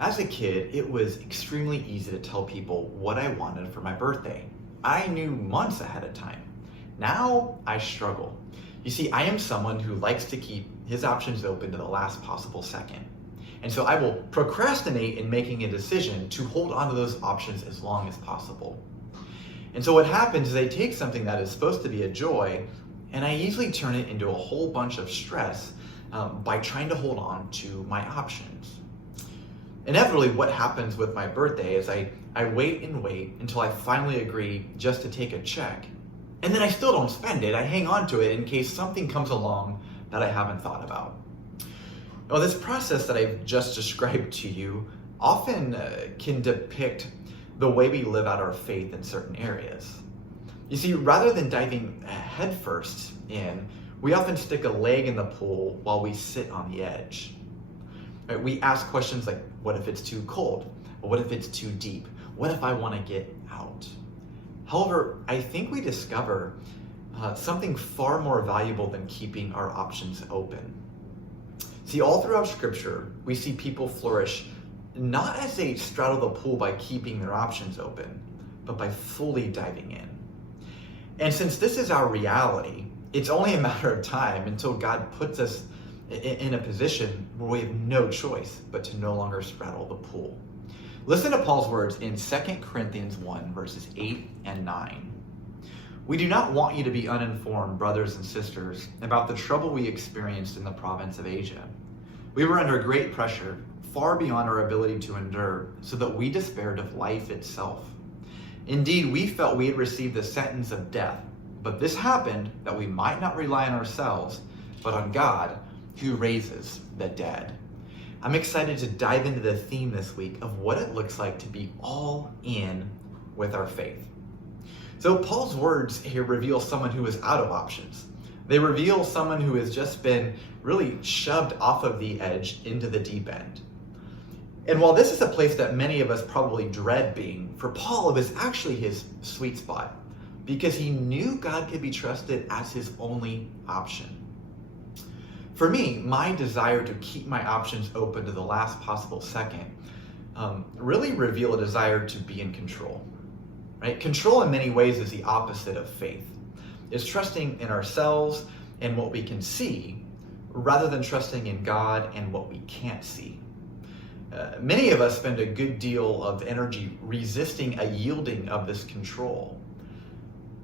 As a kid, it was extremely easy to tell people what I wanted for my birthday. I knew months ahead of time. Now I struggle. You see, I am someone who likes to keep his options open to the last possible second. And so I will procrastinate in making a decision to hold on to those options as long as possible. And so what happens is I take something that is supposed to be a joy and I easily turn it into a whole bunch of stress by trying to hold on to my options. Inevitably, what happens with my birthday is I wait and wait until I finally agree just to take a check. And then I still don't spend it. I hang on to it in case something comes along that I haven't thought about. Well, this process that I've just described to you often can depict the way we live out our faith in certain areas. You see, rather than diving headfirst in, we often stick a leg in the pool while we sit on the edge. Right? We ask questions like, what if it's too cold? Or what if it's too deep? What if I want to get out? However, I think we discover something far more valuable than keeping our options open. See, all throughout Scripture, we see people flourish not as they straddle the pool by keeping their options open, but by fully diving in. And since this is our reality, it's only a matter of time until God puts us in a position where we have no choice but to no longer straddle the pool. Listen to Paul's words in 2 Corinthians 1, verses 8 and 9. We do not want you to be uninformed, brothers and sisters, about the trouble we experienced in the province of Asia. We were under great pressure, far beyond our ability to endure, so that we despaired of life itself. Indeed, we felt we had received the sentence of death, but this happened that we might not rely on ourselves, but on God, who raises the dead. I'm excited to dive into the theme this week of what it looks like to be all in with our faith. So Paul's words here reveal someone who is out of options. They reveal someone who has just been really shoved off of the edge into the deep end. And while this is a place that many of us probably dread being, for Paul it was actually his sweet spot because he knew God could be trusted as his only option. For me, my desire to keep my options open to the last possible second really reveal a desire to be in control. Right? Control in many ways is the opposite of faith. It's trusting in ourselves and what we can see rather than trusting in God and what we can't see. Many of us spend a good deal of energy resisting a yielding of this control.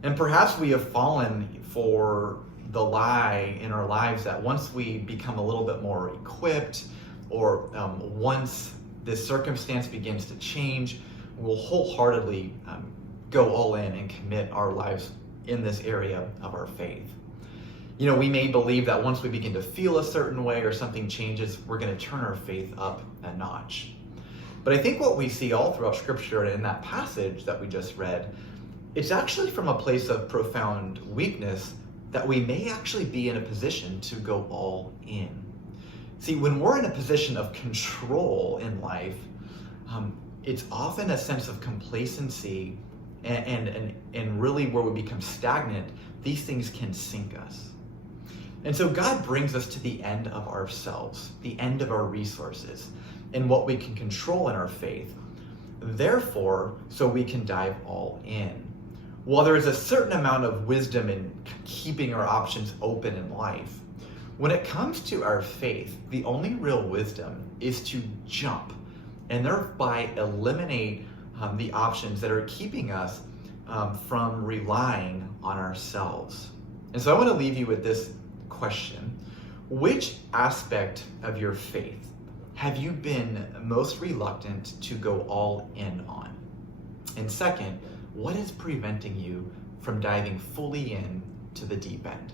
And perhaps we have fallen for the lie in our lives that once we become a little bit more equipped or once this circumstance begins to change, we'll wholeheartedly go all in and commit our lives in this area of our faith. You know, we may believe that once we begin to feel a certain way or something changes, we're going to turn our faith up a notch. But I think what we see all throughout Scripture and in that passage that we just read, it's actually from a place of profound weakness that we may actually be in a position to go all in. See, when we're in a position of control in life, it's often a sense of complacency and really where we become stagnant. These things can sink us. And so God brings us to the end of ourselves, the end of our resources, and what we can control in our faith. Therefore, so we can dive all in. While there is a certain amount of wisdom in keeping our options open in life, when it comes to our faith, the only real wisdom is to jump and thereby eliminate the options that are keeping us from relying on ourselves. And so I want to leave you with this question. Which aspect of your faith have you been most reluctant to go all in on? And second, what is preventing you from diving fully in to the deep end?